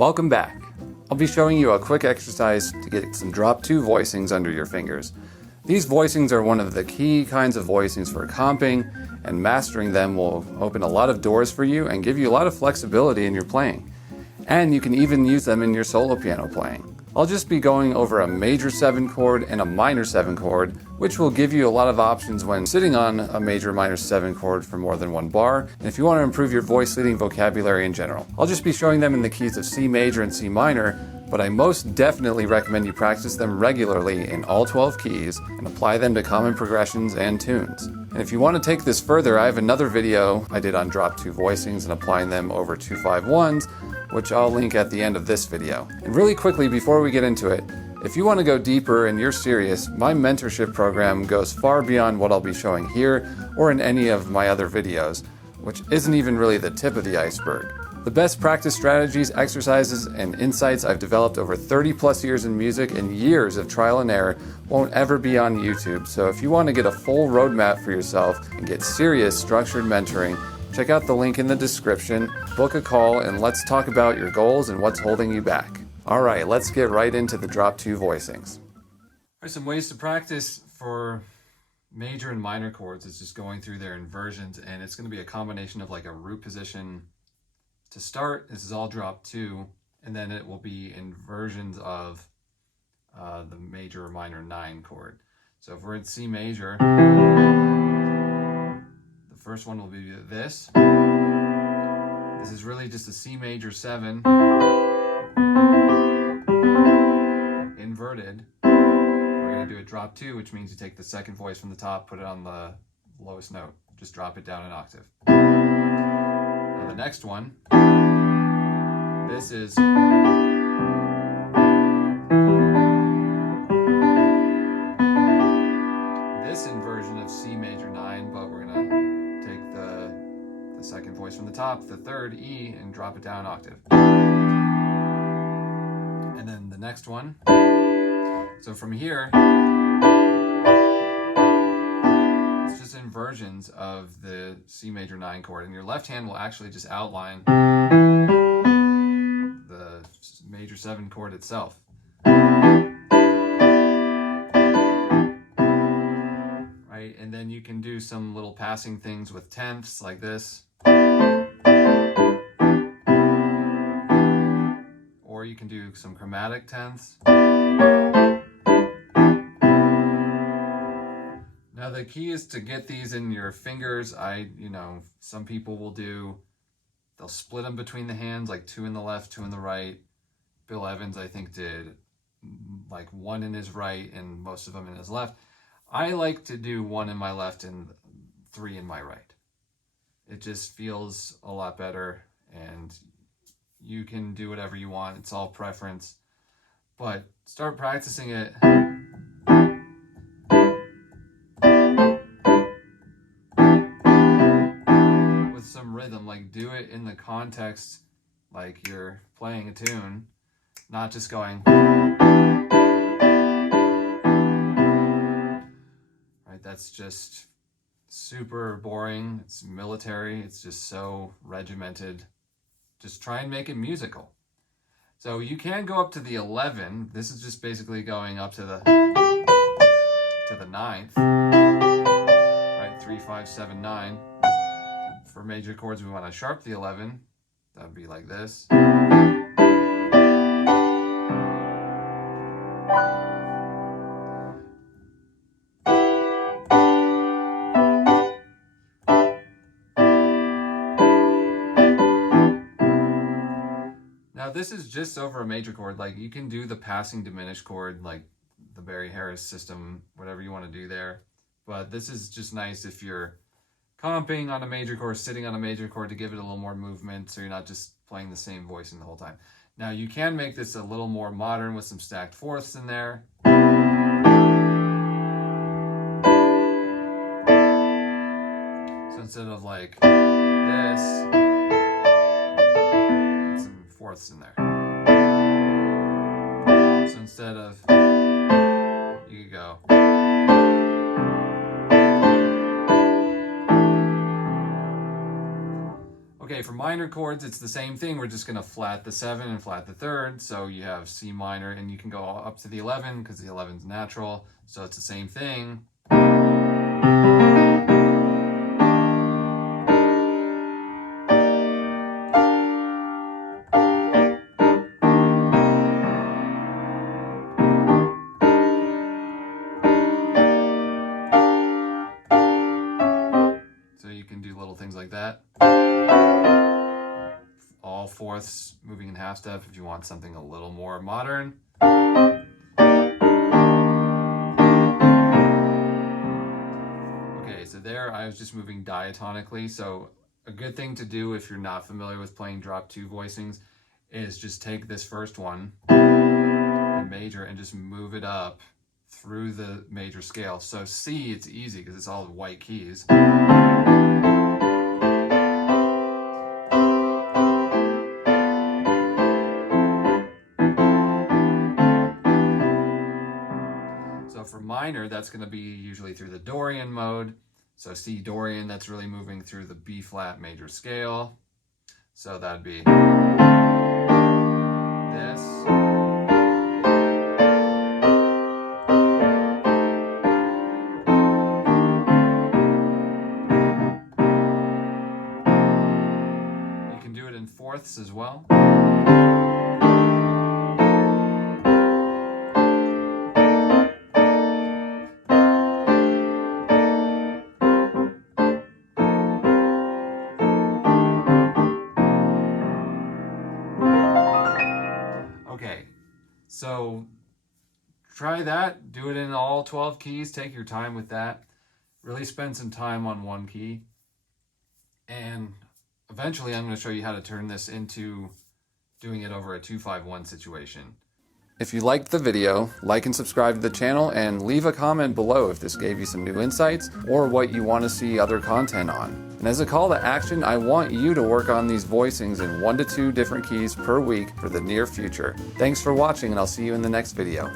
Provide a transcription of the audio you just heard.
Welcome back. I'll be showing you a quick exercise to get some drop 2 voicings under your fingers. These voicings are one of the key kinds of voicings for comping, and mastering them will open a lot of doors for you and give you a lot of flexibility in your playing. And you can even use them in your solo piano playing. I'll just be going over a major 7 chord and a minor 7 chord, which will give you a lot of options when sitting on a major minor 7 chord for more than one bar, and if you want to improve your voice leading vocabulary in general. I'll just be showing them in the keys of C major and C minor, but I most definitely recommend you practice them regularly in all 12 keys and apply them to common progressions and tunes. And if you want to take this further, I have another video I did on drop 2 voicings and applying them over 2-5-1s, which I'll link at the end of this video. And really quickly before we get into it, if you want to go deeper and you're serious, my mentorship program goes far beyond what I'll be showing here or in any of my other videos, which isn't even really the tip of the iceberg. The best practice strategies, exercises, and insights I've developed over 30 plus years in music and years of trial and error won't ever be on YouTube, so if you want to get a full roadmap for yourself and get serious structured mentoring, check out the link in the description, book a call, and let's talk about your goals and what's holding you back. Alright, let's get right into the drop 2 voicings. There's some ways to practice for major and minor chords. It's just going through their inversions, and it's going to be a combination of like a root position to start. This is all drop 2, and then it will be inversions of the major or minor 9 chord. So if we're in C major, the first one will be this. This is really just a C major 7 inverted. We're going to do a drop 2, which means you take the second voice from the top, put it on the lowest note, just drop it down an octave. Now the next one, this is this inversion of C major 9, but we're going to take the second voice from the top, the third E, and drop it down an octave. And then the next one, so from here, it's just inversions of the C major 9 chord, and your left hand will actually just outline the major 7 chord itself. Right, and then you can do some little passing things with tenths like this. Or you can do some chromatic tenths. Now the key is to get these in your fingers. Some people will they'll split them between the hands, like 2 in the left, 2 in the right. Bill Evans, I think, did like 1 in his right and most of them in his left. I like to do 1 in my left and 3 in my right. It just feels a lot better, and you can do whatever you want. It's all preference, but start practicing it. With some rhythm, like do it in the context like you're playing a tune, not just going. Right, that's just super boring. It's military. It's just so regimented. Just try and make it musical. So you can go up to the 11. This is just basically going up to the 9th. Right, 3, 5, 7, 9. For major chords, we want to sharp the 11. That would be like this. Now this is just over a major chord. Like you can do the passing diminished chord, like the Barry Harris system, whatever you want to do there. But this is just nice if you're comping on a major chord, sitting on a major chord, to give it a little more movement so you're not just playing the same voicing the whole time. Now you can make this a little more modern with some stacked fourths in there. So instead of like this, some fourths in there. So instead of, you could go. Okay, for minor chords, it's the same thing. We're just gonna flat the 7 and flat the 3rd. So you have C minor, and you can go up to the 11 because the 11's natural. So it's the same thing. So you can do little things like that. All fourths moving in half step if you want something a little more modern. Okay, so there I was just moving diatonically. So a good thing to do if you're not familiar with playing drop 2 voicings is just take this first one, the major, and just move it up through the major scale. So C, it's easy because it's all white keys. So for minor, that's going to be usually through the Dorian mode. So C Dorian, that's really moving through the B flat major scale. So that'd be this. You can do it in fourths as well. Okay, so try that, do it in all 12 keys, take your time with that, really spend some time on one key, and eventually I'm going to show you how to turn this into doing it over a 2-5-1 situation. If you liked the video, like and subscribe to the channel, and leave a comment below if this gave you some new insights or what you want to see other content on. And as a call to action, I want you to work on these voicings in 1 to 2 different keys per week for the near future. Thanks for watching, and I'll see you in the next video.